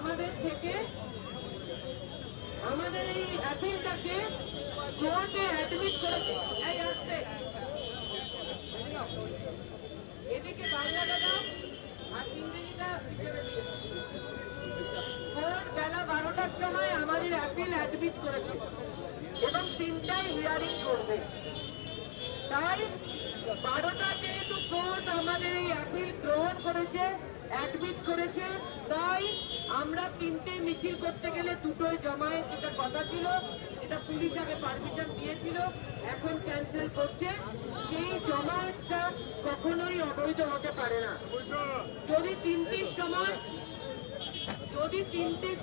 আমাদের থেকে আমাদের এই অ্যাপিলটাকে কোর্টে অ্যাডমিট করেছে। এই আসছে এদিকে বাংলাটা দাও আর ইংরেজিটা ছেড়ে দিয়ে। কোর্ট বেলা 12টার সময় আমাদের অ্যাপিল অ্যাডমিট করেছে এবং 3টায় হিয়ারিং করবে। তাই 12টা যেহেতু কোর্ট আমাদের এই অ্যাপিল গ্রহণ করেছে, অ্যাডমিট করেছে, তাই আমরা 3টে মিছিল করতে গেলে 2টোয় জমায়েত যেটা কথা ছিল, এটা পুলিশ আগে পারমিশন দিয়েছিল, এখন ক্যান্সেল করছে। সেই জমায়েতটা কখনোই অবৈধ হতে পারে না। যদি 3টের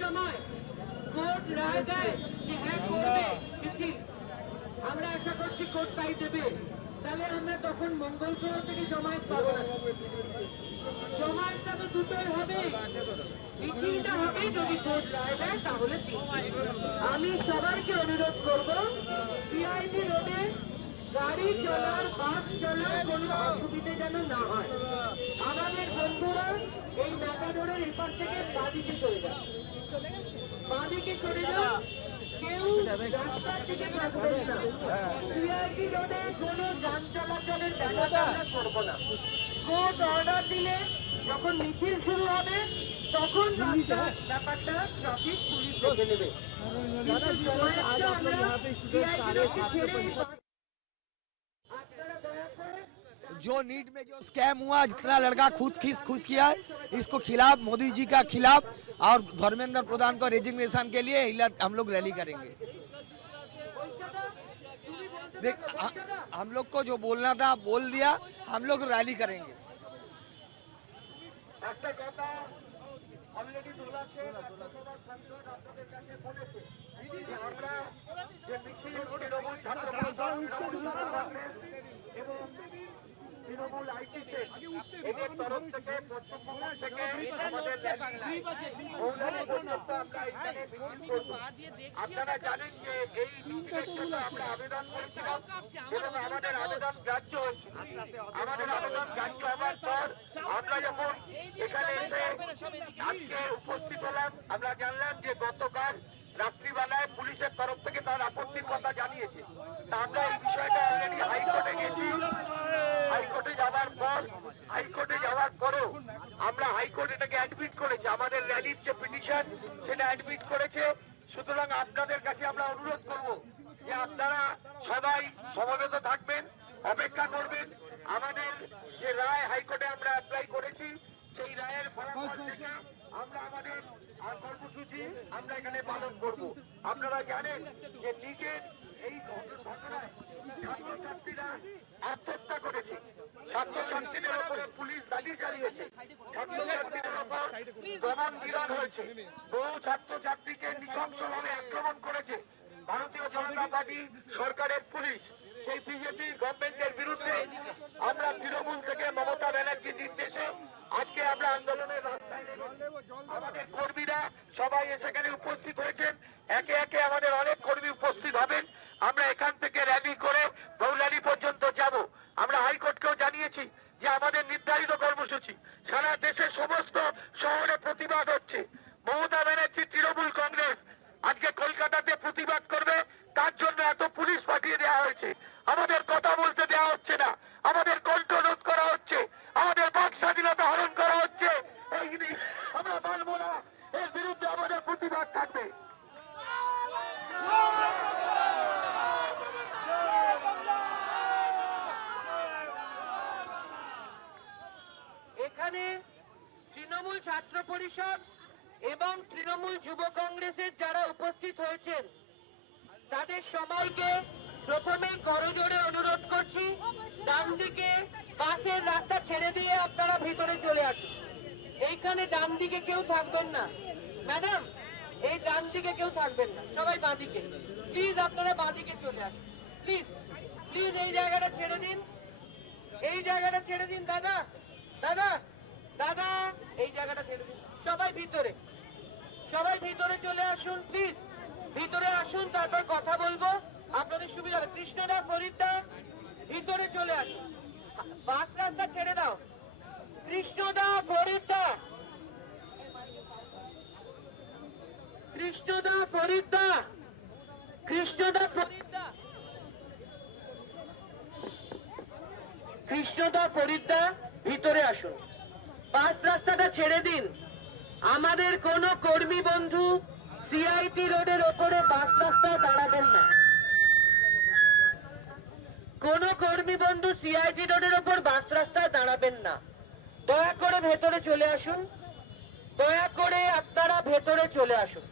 সময় কোর্ট রায় দেয় যে হ্যাঁ করবে মিছিল, আমরা আশা করছি কোর্ট তাই দেবে, তাহলে আমরা তখন মঙ্গলগ্রহ থেকে জমায়েত পাবো না। জমায়েতটা তো 2টোই হবে, মিছিলটা হবে যদি কোর্ট রায় দেয় তাহলে। আমি সবাইকে অনুরোধ করবো সিআইটি রোডে গাড়ি চলার, বাস চলার কোনো অসুবিধে যেন না হয়। আমাদের বন্ধুরা এই নাকাডোরের এপার থেকে বাঁদিকে চলে যায়, বাঁদিকে চলে যাও, কেউ রাস্তার দিকে থাকবেন না। সিআইটি রোডে কোনো যান চলাচলের ব্যবস্থা আমরা করবো না। কোর্ট অর্ডার দিলে যখন মিছিল শুরু হবে তখন ব্যাপারটা ট্রাফিক পুলিশ দেখে নেবে। जो नीट में जो स्कैम हुआ, जितना लड़का खुद खुश किया है, इसको खिलाफ मोदी जी का खिलाफ और धर्मेंद्र प्रधान को रेजिग्नेशन के लिए हम लोग रैली करेंगे। देख हम लोग को जो बोलना था बोल दिया, हम लोग रैली करेंगे। তৃণমূল আইটি সেল এদের তরফ থেকে পশ্চিমবঙ্গ থেকে আমাদের মৌলালী পর্যন্ত আমরা এখানে মিছিল করব। আপনারা জানেন যে এই মিছিলের জন্য আমরা আবেদন করেছিলাম এবং আমাদের আবেদন গ্রাহ্য হয়েছিল। আমাদের আবেদন গ্রাহ্য হওয়ার পর আমরা যখন এখানে এসে আজকে উপস্থিত হলাম, আমরা জানলাম যে গতকাল রাত্রিবেলায় পুলিশের তরফ থেকে তার আপত্তির কথা জানিয়েছে। তা আমরা এই বিষয়টা অলরেডি হাইকোর্টে গেছি। হাইকোর্টে যাওয়ার পরেও আমরা হাইকোর্ট এটাকে অ্যাডমিট করেছি, আমাদের র্যালির যে পিটিশন সেটা অ্যাডমিট করেছে। সুতরাং আপনাদের কাছে আমরা অনুরোধ করব যে আপনারা সবাই সমবেত থাকবেন, অপেক্ষা করবেন। আমাদের যে রায় হাইকোর্টে আমরা অ্যাপ্লাই করেছি সেই রায়ের ফলাফল থেকে আমরা আমাদের কর্মসূচি আমরা এখানে পালন করব। আপনারা জানেন যে নিজের এই ঘটনায় ছাত্রছাত্রীরা আত্মহত্যা করেছে, ছাত্রছাত্রীদের উপরে পুলিশ লাঠি চালিয়েছে, ছাত্রছাত্রীদের উপর দমন পীড়ন হয়েছে, বহু ছাত্রছাত্রীকে নৃশংসভাবে আক্রমণ করেছে ভারতীয় জনতা পার্টি সরকারের পুলিশ। সেই বিজেপি গভর্নমেন্টের বিরুদ্ধে আমরা তৃণমূল থেকে মমতা ব্যানার্জির নির্দেশে আজকে আমরা আন্দোলনের রাস্তায় নেমেছি। আমাদের কর্মীরা সবাই সেখানে উপস্থিত হয়েছেন, একে একে আমাদের অনেক কর্মী উপস্থিত হবেন। আমরা এখান থেকে র্যালি করে মৌলালী পর্যন্ত যাব। আমরা হাইকোর্টকেও জানিয়েছি যে আমাদের নির্ধারিত কর্মসূচি সারা দেশের সমস্ত শহরে প্রতিবাদ হচ্ছে। মমতা ব্যানার্জি তৃণমূল কংগ্রেস আজকে কলকাতাতে প্রতিবাদ করবে, তার জন্য এত পুলিশ পাঠিয়ে দেওয়া হয়েছে। আমাদের কথা বলতে দেওয়া হচ্ছে না, আমাদের কণ্ঠরোধ করা হচ্ছে, আমাদের বাক স্বাধীনতা হরণ করা হচ্ছে। এইগুলি আমরা মানব না, এর বিরুদ্ধে আমাদের প্রতিবাদ থাকবে। এখানে তৃণমূল ছাত্র পরিষদ এবং তৃণমূল যুব কংগ্রেসের যারা উপস্থিত হয়েছেন তাদের সবাইকে প্রথমেই করজোড়ে অনুরোধ করছি, ডান দিকে বাসের রাস্তা ছেড়ে দিয়ে আপনারা ভিতরে চলে আসুন। এইখানে ডান দিকে কেউ থাকবেন না ম্যাডাম, এই ডান দিকে কেউ থাকবেন না, সবাই বাঁ দিকে। প্লিজ আপনারা বাঁ দিকে চলে আসুন, প্লিজ প্লিজ। এই জায়গাটা ছেড়ে দিন, এই জায়গাটা ছেড়ে দিন দাদা, দাদা দাদা এই জায়গাটা ছেড়ে দিন। সবাই ভিতরে, সবাই ভিতরে চলে আসুন, প্লিজ ভিতরে আসুন, তারপর কথা বলবো, আপনাদের সুবিধা হবে। কৃষ্ণদা, ফরিদদা ভিতরে চলে আসুন, বাস রাস্তা ছেড়ে দাও। কৃষ্ণদা, ফরিদদা কৃষ্ণদা ফরিদদা, কৃষ্ণদা ফরিদদা, কৃষ্ণদা ফরিদদা ভিতরে আসুন। বাস রাস্তাটা ছেড়ে দিন। আমাদের কোন কর্মী বন্ধু সিআইটি রোডের ওপরে বাস রাস্তায় দাঁড়াবেন না। কোন কর্মী বন্ধু সিআইটি রোডের ওপর বাস রাস্তায় দাঁড়াবেন না। দয়া করে ভেতরে চলে আসুন। দয়া করে আপনারা ভেতরে চলে আসুন।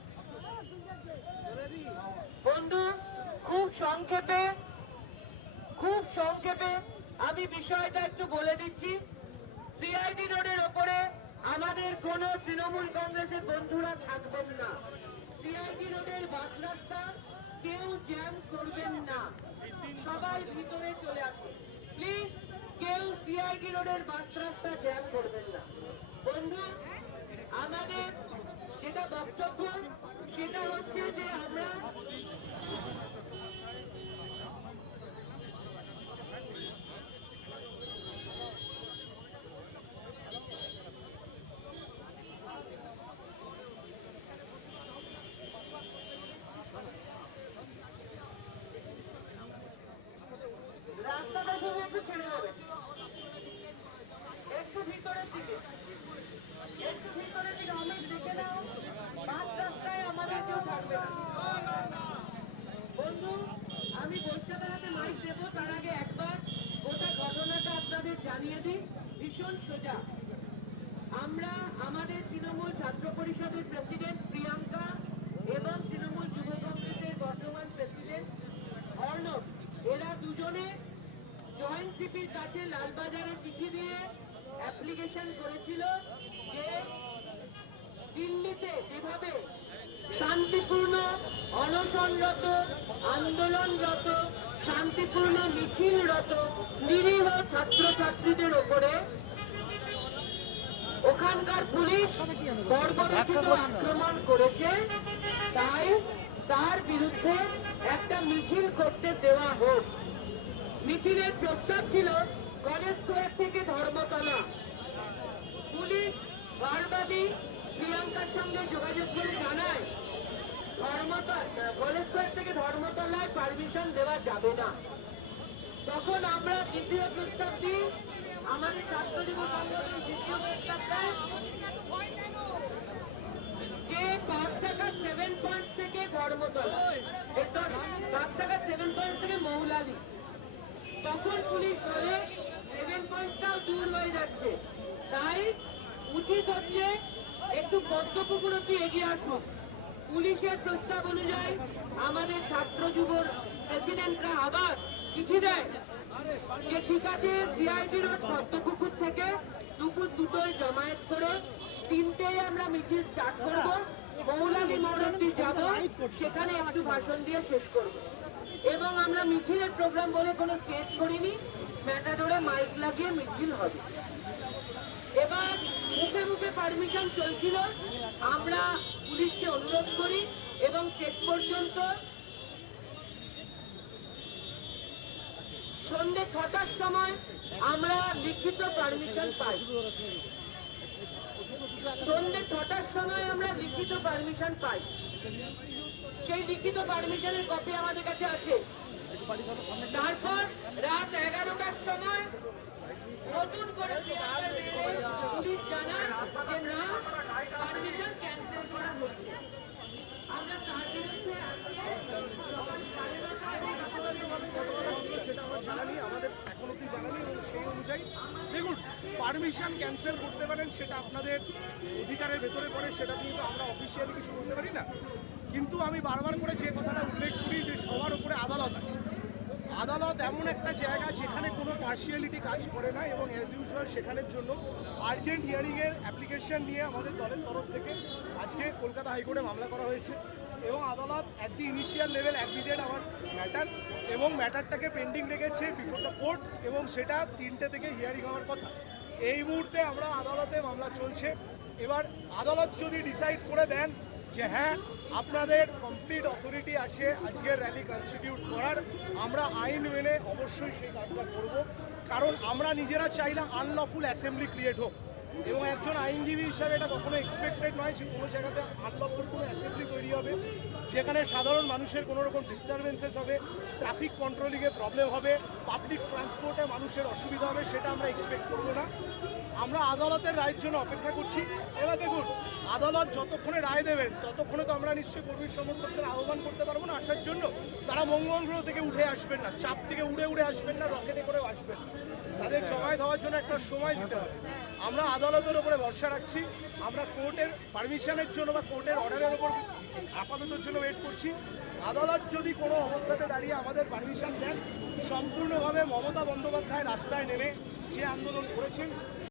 বন্ধু, খুব সংক্ষেপে আমি বিষয়টা একটু বলে দিচ্ছি। সিআইটি রোডের ওপরে আমাদের কোন তৃণমূল কংগ্রেসের বন্ধুরা থাকবেন না। সিআইটি রোডের বাস রাস্তা কেউ জ্যাম করবেন না। সবাই ভিতরে চলে আসুন প্লিজ। কেউ সিআইটি রোডের বাস রাস্তা জ্যাম করবেন না। বন্ধু, আমাদের যেটা বক্তব্য সেটা হচ্ছে যে আমরা রাস্তাটা শুধু একটু ছেড়ে দেবে, একটু ভিতরের দিকে, একটু ভিতরের দিকে। অনেক দেখে নাও, বাস রাস্তায় আমাদের কেউ থাকবে না। বন্ধু, আমি বৈশ্যদের হাতে মাইক দেবো, তার আগে একবার গোটা ঘটনাটা আপনাদের জানিয়ে দিই। ভীষণ সোজা। আমরা আমাদের তৃণমূল ছাত্র পরিষদের প্রেসিডেন্ট প্রিয়াঙ্কা এবং তৃণমূল যুব কংগ্রেসের বর্তমান প্রেসিডেন্ট অর্ণব, এরা দুজনে জয়েন্ট সিপির কাছে লালবাজারে চিঠি দিয়ে অ্যাপ্লিকেশন করেছিল যে দিল্লিতে যেভাবে শান্তিপূর্ণ অনশনরত, আন্দোলনরত, শান্তিপূর্ণ মিছিলরত নিরীহ ছাত্রছাত্রীদের ওপরে ওখানকার পুলিশ বর্বরোচিত আক্রমণ করেছে, তাই তার বিরুদ্ধে একটা মিছিল করতে দেওয়া হোক। মিছিলের প্রস্তাব ছিল কলেজ স্কোয়ার থেকে ধর্মতলা। পুলিশ বারবারই প্রিয়াঙ্কার সঙ্গে যোগাযোগ করে জানায় কলেজ স্কোয়ার থেকে ধর্মতলায় পারমিশন দেওয়া যাবে না। তখন আমরা দ্বিতীয় প্রস্তাব দিই, আমাদের ছাত্র যুব সংগঠন দ্বিতীয় প্রস্তাব দেয় যে বাগডাকা 7 পয়েন্ট থেকে ধর্মতলা, বাগডাকা 7 পয়েন্ট থেকে মৌলালি। তখন পুলিশ বলে 7 পয়েন্টটাও দূর হয়ে যাচ্ছে, তাই উচিত হচ্ছে একটু পদ্মপুকুর অব্দি এগিয়ে আসুন। পুলিশের প্রস্তাব অনুযায়ী আমাদের ছাত্র যুবর প্রেসিডেন্টরা আবার চিঠি দেয় যে ঠিক আছে, সিআইটি রোড পদ্মপুকুর থেকে দুপুর 2টোয় জমায়েত করে 3টেয় আমরা মিছিল স্টার্ট করবো। মৌলালি মোড় অব্দি যাবো, সেখানে একটু ভাষণ দিয়ে শেষ করবো। এবং আমরা মিছিলের প্রোগ্রাম বলে কোনো স্টেজ করিনি, ম্যাটাডোরে মাইক লাগিয়ে মিছিল হবে। এবার মুখে মুখে পারমিশন চলছিল, আমরা পুলিশকে অনুরোধ করি এবং শেষ পর্যন্ত সন্ধ্যে 6টার সময় আমরা লিখিত পারমিশন পাই। সন্ধ্যে 6টার সময় আমরা লিখিত পারমিশন পাই। সেই লিখিত পারমিশনের কপি আমাদের কাছে আছে। তারপর রাত 11টার সময় নতুন করে পুলিশ জানায় যে না, পারমিশন ক্যান্সেল করা হচ্ছে। আমরা তার বিরুদ্ধে সেটা আমার জানা নেই, আমাদের এখন অব্দি জানা নেই, এবং সেই অনুযায়ী দেখুন পারমিশন ক্যান্সেল করতে পারেন, সেটা আপনাদের অধিকারের ভেতরে পড়ে, সেটা দিয়ে তো আমরা অফিসিয়ালি কিছু বলতে পারি না। কিন্তু আমি বারবার করে যে কথাটা উল্লেখ করি যে সবার উপরে আদালত আছে। আদালত এমন একটা জায়গা যেখানে কোনো পার্সিয়ালিটি কাজ করে না, এবং অ্যাজ ইউজুয়াল সেখানের জন্য আর্জেন্ট হিয়ারিংয়ের অ্যাপ্লিকেশন নিয়ে আমাদের দলের তরফ থেকে আজকে কলকাতা হাইকোর্টে মামলা করা হয়েছে, এবং আদালত at the initial level admitted our matter, এবং ম্যাটারটাকে পেন্ডিং রেখেছে বিফোর দ্য কোর্ট, এবং সেটা 3টে থেকে হিয়ারিং হওয়ার কথা। এই মুহূর্তে আমরা আদালতে মামলা চলছে। এবার আদালত যদি ডিসাইড করে দেন যে হ্যাঁ আপনাদের কমপ্লিট অথরিটি আছে আজকের র্যালি কনস্টিটিউট করার, আমরা আইন মেনে অবশ্যই সেই কাজটা করব। কারণ আমরা নিজেরা চাই না আনলফুল অ্যাসেম্বলি ক্রিয়েট হোক, এবং একজন আইনজীবী হিসাবে এটা কখনো এক্সপেক্টেড নয় যে কোনো জায়গাতে আনলফুল কোনো অ্যাসেম্বলি তৈরি হবে, যেখানে সাধারণ মানুষের কোনো রকম ডিস্টারবেন্সেস হবে, ট্রাফিক কন্ট্রোলিংয়ে প্রবলেম হবে, পাবলিক ট্রান্সপোর্টে মানুষের অসুবিধা হবে, সেটা আমরা এক্সপেক্ট করবো না। আমরা আদালতের রায়ের জন্য অপেক্ষা করছি। এবার দেখুন, আদালত যতক্ষণে রায় দেবেন ততক্ষণে তো আমরা নিশ্চয়ই কর্মী সমর্থকদের আহ্বান করতে পারবো না আসার জন্য। তারা মঙ্গল গ্রহ থেকে উঠে আসবেন না, চাপ থেকে উড়ে উড়ে আসবেন না, রকেটে করেও আসবেন না। তাদের জমায়েত হওয়ার জন্য একটা সময় দিতে হবে। আমরা আদালতের উপরে ভরসা রাখছি। আমরা কোর্টের পারমিশনের জন্য বা কোর্টের অর্ডারের উপর আপাততের জন্য ওয়েট করছি। আদালত যদি কোনো অবস্থাতে দাঁড়িয়ে আমাদের পারমিশন দেন, সম্পূর্ণভাবে মমতা বন্দ্যোপাধ্যায় রাস্তায় নেমে যে আন্দোলন করেছেন